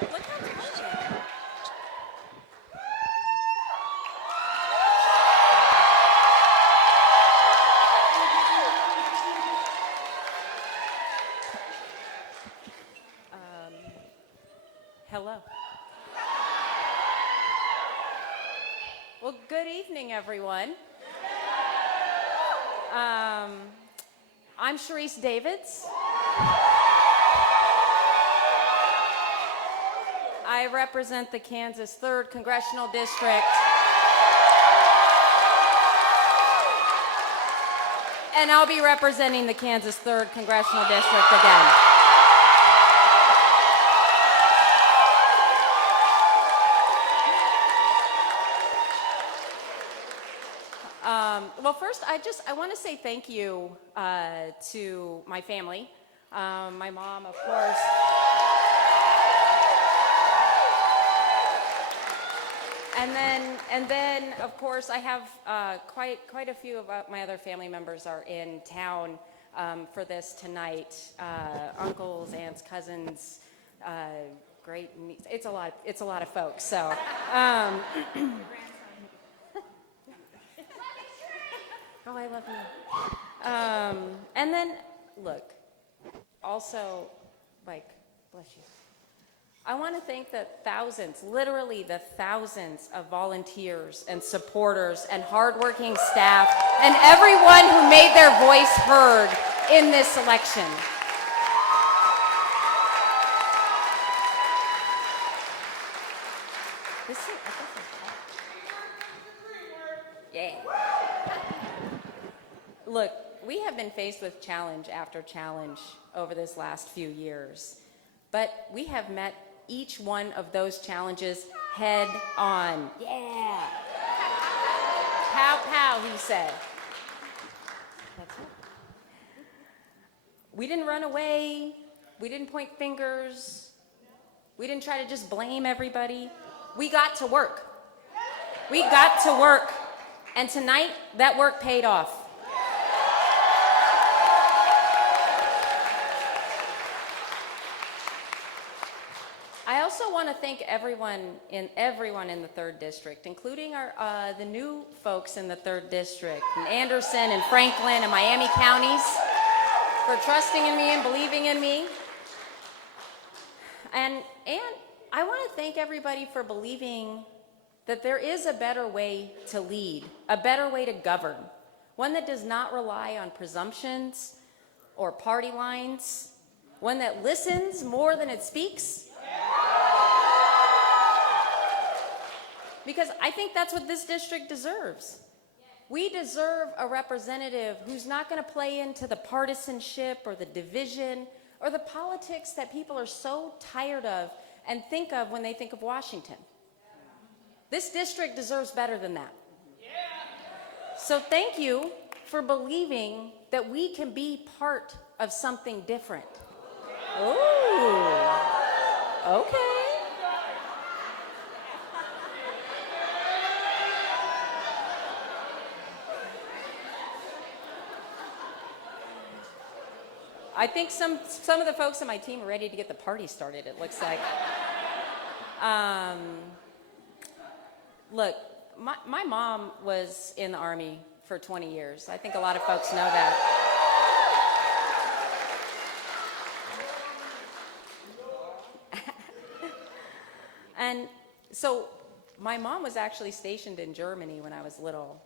Look how tall. Hello. Well, good evening, everyone. I'm Sharice Davids. I represent the Kansas 3rd Congressional District. And I'll be representing the Kansas 3rd Congressional District again. Well, first, I want to say thank you to my family, my mom, of course. And then, of course, I have quite a few of my other family members are in town for this tonight. Uncles, aunts, cousins, great niece. It's a lot of folks. So. Oh, I love you. And then, look, also, bless you. I want to thank the thousands, literally the thousands of volunteers and supporters and hardworking staff and everyone who made their voice heard in this election. Yeah. Look, we have been faced with challenge after challenge over this last few years, but we have met each one of those challenges head on. Yeah. Pow, pow, he said. That's it. We didn't run away. We didn't point fingers. We didn't try to just blame everybody. We got to work. We got to work. And tonight, that work paid off. I also want to thank everyone in the 3rd District, including the new folks in the 3rd District, in Anderson and Franklin and Miami counties, for trusting in me and believing in me. And I want to thank everybody for believing that there is a better way to lead, a better way to govern, one that does not rely on presumptions or party lines, one that listens more than it speaks. Because I think that's what this district deserves. We deserve a representative who's not going to play into the partisanship or the division or the politics that people are so tired of and think of when they think of Washington. This district deserves better than that. So thank you for believing that we can be part of something different. Ooh, okay. I think some of the folks on my team are ready to get the party started, it looks like. Look, my mom was in the Army for 20 years. I think a lot of folks know that. And so my mom was actually stationed in Germany when I was little.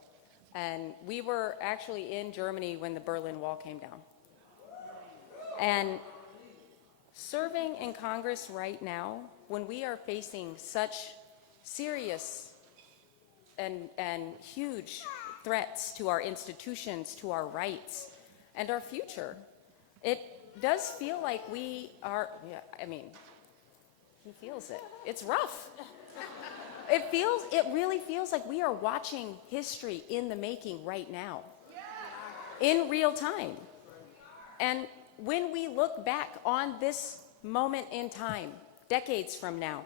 And we were actually in Germany when the Berlin Wall came down. And serving in Congress right now, when we are facing such serious and huge threats to our institutions, to our rights, and our future, it does feel like we are, he feels it. It's rough. It really feels like we are watching history in the making right now, in real time. And when we look back on this moment in time, decades from now,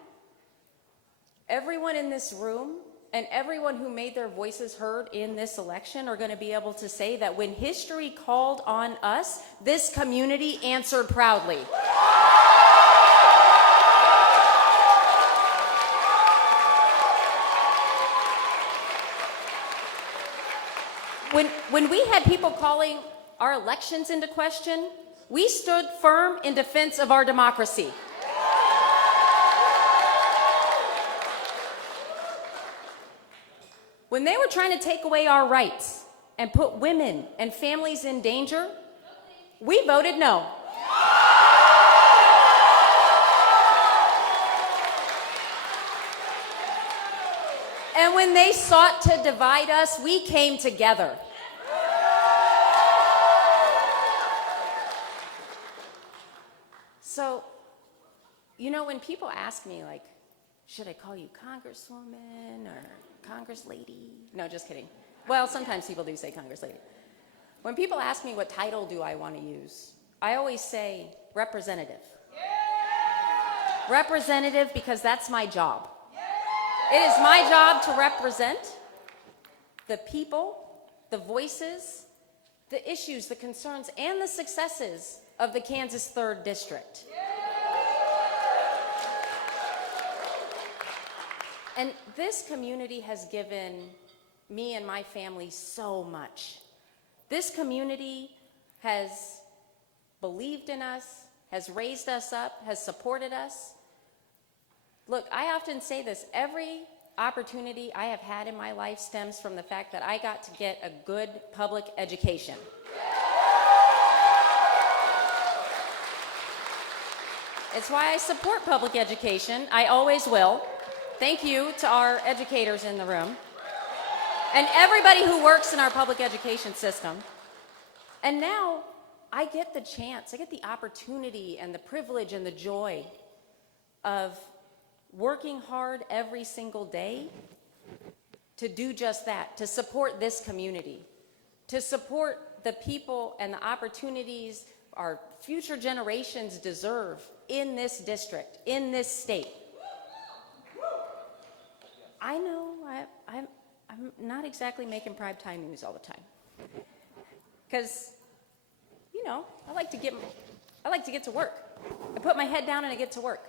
everyone in this room and everyone who made their voices heard in this election are going to be able to say that when history called on us, this community answered proudly. When we had people calling our elections into question, we stood firm in defense of our democracy. When they were trying to take away our rights and put women and families in danger, we voted no. And when they sought to divide us, we came together. So, you know, when people ask me, like, should I call you Congresswoman or Congress Lady? No, just kidding. Well, sometimes people do say Congress Lady. When people ask me what title do I want to use, I always say representative. Yeah! Representative, because that's my job. Yeah! It is my job to represent the people, the voices, the issues, the concerns, and the successes of the Kansas 3rd District. Yeah! And this community has given me and my family so much. This community has believed in us, has raised us up, has supported us. Look, I often say this, every opportunity I have had in my life stems from the fact that I got to get a good public education. It's why I support public education. I always will. Thank you to our educators in the room and everybody who works in our public education system. And now I get the chance, I get the opportunity and the privilege and the joy of working hard every single day to do just that, to support this community, to support the people and the opportunities our future generations deserve in this district, in this state. I know I'm not exactly making primetime news all the time, because, you know, I like to get to work. I put my head down and I get to work.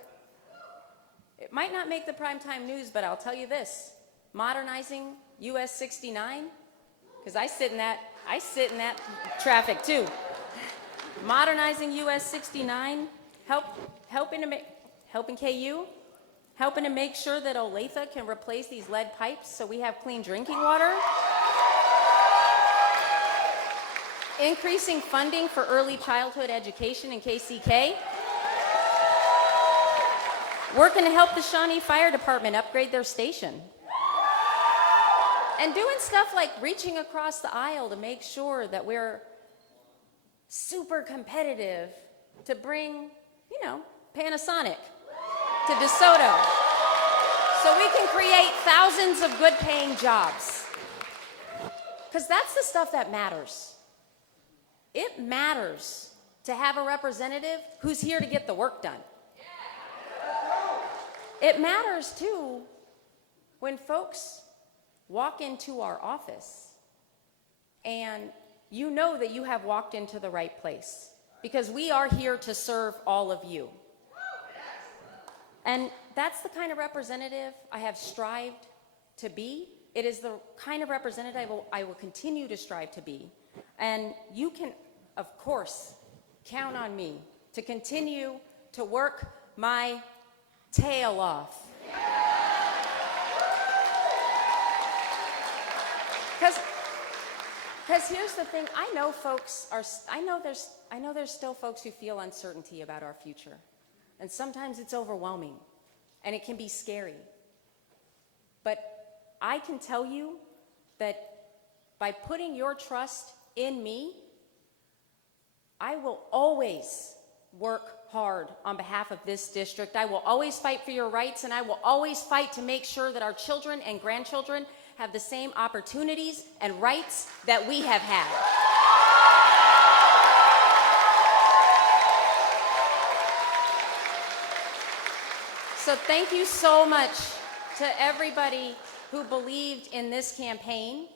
It might not make the primetime news, but I'll tell you this: modernizing US 69, because I sit in that traffic too. Modernizing US 69, helping KU. Helping to make sure that Olathe can replace these lead pipes so we have clean drinking water. Increasing funding for early childhood education in KCK. Working to help the Shawnee Fire Department upgrade their station. And doing stuff like reaching across the aisle to make sure that we're super competitive to bring, you know, Panasonic to DeSoto, so we can create thousands of good-paying jobs. Because that's the stuff that matters. It matters to have a representative who's here to get the work done. It matters, too, when folks walk into our office and you know that you have walked into the right place, because we are here to serve all of you. And that's the kind of representative I have strived to be. It is the kind of representative I will continue to strive to be. And you can, of course, count on me to continue to work my tail off. Because here's the thing, I know there's still folks who feel uncertainty about our future. And sometimes it's overwhelming, and it can be scary. But I can tell you that by putting your trust in me, I will always work hard on behalf of this district. I will always fight for your rights, and I will always fight to make sure that our children and grandchildren have the same opportunities and rights that we have had. So thank you so much to everybody who believed in this campaign,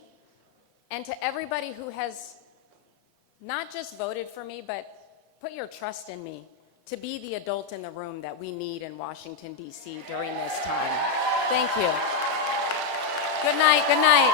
and to everybody who has not just voted for me, but put your trust in me to be the adult in the room that we need in Washington, D.C. during this time. Thank you. Good night. Good night.